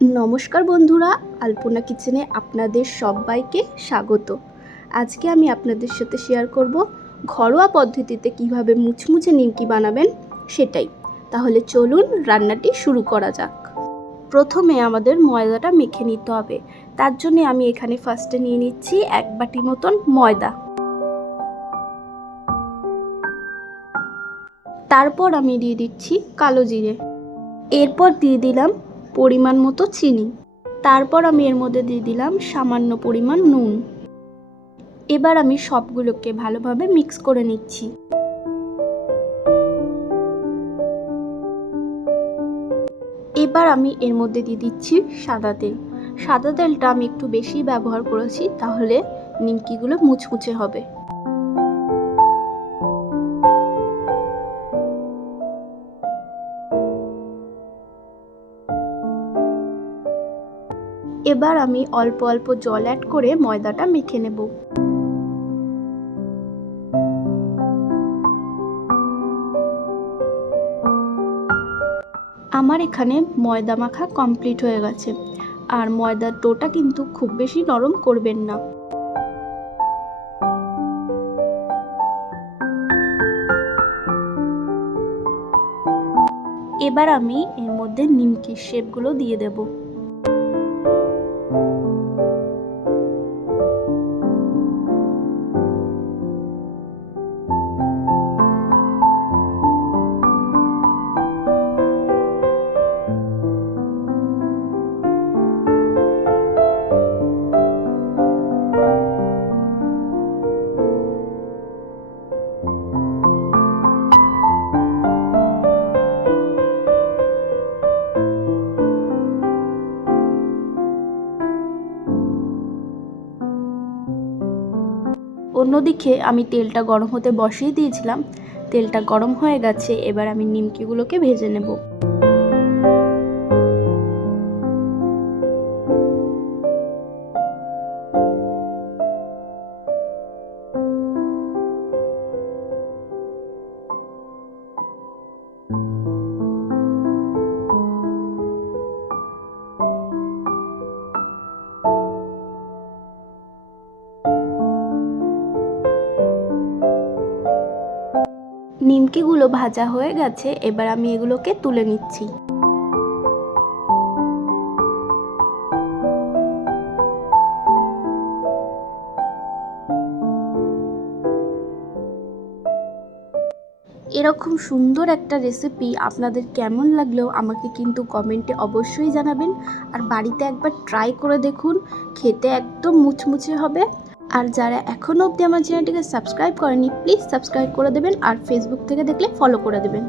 নমস্কার বন্ধুরা, আলপনা কিচেনে আপনাদের সবাইকে স্বাগত। আজকে আমি আপনাদের সাথে শেয়ার করব ঘরোয়া পদ্ধতিতে কীভাবে মুচমুচে নিমকি বানাবেন সেটাই। তাহলে চলুন রান্নাটি শুরু করা যাক। প্রথমে আমাদের ময়দাটা মেখে নিতে হবে। তার জন্য আমি এখানে ফার্স্টে নিয়ে নিচ্ছি এক বাটি মতন ময়দা। তারপর আমি দিয়ে দিচ্ছি কালো জিরে। এরপর দিয়ে দিলাম পরিমাণ মতো চিনি। তারপর আমি এর মধ্যে দিয়ে দিলাম সামান্য পরিমাণ নুন। এবার আমি সবগুলোকে ভালোভাবে মিক্স করে নিচ্ছি। এবার আমি এর মধ্যে দিয়ে দিচ্ছি সাদা তেল। সাদা তেলটা আমি একটু বেশি ব্যবহার করেছি, তাহলে নিমকিগুলো মুচমুচে হবে। এবার আমি অল্প অল্প জল অ্যাড করে ময়দাটা মেখে নেব। আমার এখানে ময়দা মাখা কমপ্লিট হয়ে গেছে। আর ময়দার ডোটা কিন্তু খুব বেশি নরম করবেন না। এবার আমি এর মধ্যে নিমকির শেপগুলো দিয়ে দেবো। অন্যদিকে আমি তেলটা গরম হতে বসিয়ে দিয়েছিলাম। তেলটা গরম হয়ে গেছে, এবার আমি নিমকিগুলোকে ভেজে নেব। নিমকিগুলো ভাজা হয়ে গেছে, এবার আমি এগুলোকে তুলে নিচ্ছি। এরকম সুন্দর একটা রেসিপি আপনাদের কেমন লাগল, আমাকে কিন্তু কমেন্টে অবশ্যই জানাবেন। আর বাড়িতে একবার ট্রাই করে দেখুন, খেতে একদম মুচমুচে হবে। আর যারা এখনও অবধি আমার চ্যানেলটিকে সাবস্ক্রাইব করেনি প্লিজ সাবস্ক্রাইব করে দেবেন আর ফেসবুক থেকে দেখলে ফলো করে দেবেন।